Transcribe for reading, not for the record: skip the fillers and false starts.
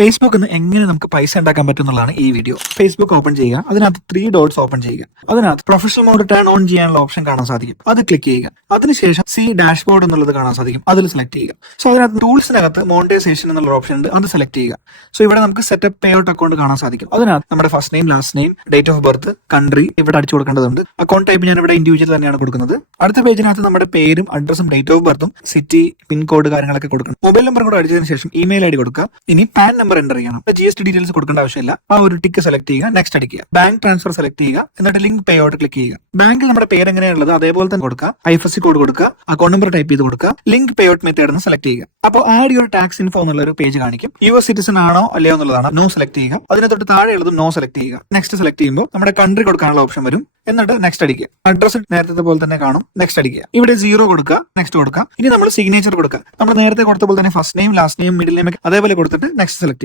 Facebook എങ്ങനെ നമുക്ക് പൈസ ഉണ്ടാക്കാൻ പറ്റും എന്നുള്ളതാണ് ഈ വീഡിയോ. ഫേസ്ബുക്ക് ഓപ്പൺ ചെയ്യുക, അതിനകത്ത് 3 ഡോട്ട്സ് ഓപ്പൺ ചെയ്യുക. അതിനകത്ത് പ്രൊഫഷണൽ മോഡ് ടേൺ ഓൺ ചെയ്യാനുള്ള ഓപ്ഷൻ കാണാൻ സാധിക്കും, അത് ക്ലിക്ക് ചെയ്യുക. അതിനുശേഷം സി ഡാഷ്ബോർഡ് എന്നുള്ളത് കാണാൻ സാധിക്കും, അതിൽ സെലക്ട് ചെയ്യുക. സോ അതിനകത്ത് ടൂൾസിനകത്ത് മോണിറ്റൈസേഷൻ എന്നുള്ള ഓപ്ഷൻ ഉണ്ട്, അത് സെലക്ട് ചെയ്യുക. സോ ഇവിടെ നമുക്ക് സെറ്റപ്പ് പേ ഔട്ട് അക്കൗണ്ട് കാണാൻ സാധിക്കും. അതിനകത്ത് നമ്മുടെ first name, last name, date of birth, country ഇവിടെ അടിച്ചു കൊടുക്കേണ്ടതുണ്ട്. അക്കൗണ്ട് ടൈപ്പ് ഞാൻ ഇവിടെ ഇൻഡിവിജ്വൽ തന്നെയാണ് കൊടുക്കുന്നത്. അടുത്ത പേജിനകത്ത് നമ്മുടെ പേരും അഡ്രസ്സും ഡേറ്റ് ഓഫ് ബർത്തും സിറ്റി, പിൻകോഡ് കാര്യങ്ങളൊക്കെ കൊടുക്കണം. മൊബൈൽ നമ്പർ കൂടെ അടിച്ചതിന് ശേഷം ഇമെയിൽ ഐ ഡി കൊടുക്കുക. ഇനി പാൻ നമ്പർ എൻ്റർ ചെയ്യണം. GST ഡീറ്റെയിൽസ് കൊടുക്കേണ്ട ആവശ്യമില്ല. ആ ഒരു ടിക്ക് സെലക്ട് ചെയ്യുക, നെക്സ്റ്റ് അടിക്കുക. ബാങ്ക് ട്രാൻസ്ഫർ സെലക്ട് ചെയ്യുക, എന്നിട്ട് ലിങ്ക് പേ ഔട്ട് ക്ലിക്ക് ചെയ്യുക. ബാങ്കിൽ നമ്മുടെ പേര് എങ്ങനെയാണുള്ളത് അതേപോലെ തന്നെ കൊടുക്കുക. IFSC കോഡ് കൊടുക്കുക, അക്കൗണ്ട് നമ്പർ ടൈപ്പ് ചെയ്ത് കൊടുക്കുക, ലിങ്ക് പേ ഔട്ട് മെത്തേഡ് എന്ന് സെലക്ട് ചെയ്യുക. അപ്പോൾ ആഡ് യുവർ ടാക്സ് ഇൻഫോ എന്നുള്ള ഒരു പേജ് കാണിക്കും. US സിറ്റിസൺ ആണോ അല്ലയോ എന്നുള്ളതാണ്. നോ സെലക്ട് ചെയ്യുക. അതിനെ തൊട്ട് താഴെയുള്ളത് നോ സെലക്ട് ചെയ്യുക. നെക്സ്റ്റ് സെലക്ട് ചെയ്യുമ്പോൾ നമ്മുടെ കൺട്രി കൊടുക്കാനുള്ള ഓപ്ഷൻ വരും. എന്നിട്ട് നെക്സ്റ്റ് അടിക്കുക. അഡ്രസ് നേരത്തെ പോലെ തന്നെ കാണും, നെക്സ്റ്റ് അടിക്കുക. ഇവിടെ 0 കൊടുക്കുക, നെക്സ്റ്റ് കൊടുക്കുക. ഇനി നമ്മൾ സിഗ്നേച്ചർ കൊടുക്കുക. നമ്മൾ നേരത്തെ കൊടുത്ത പോലെ തന്നെ first name, last name, middle name അതേപോലെ കൊടുത്തിട്ട് നെക്സ്റ്റ് സെലക്ട്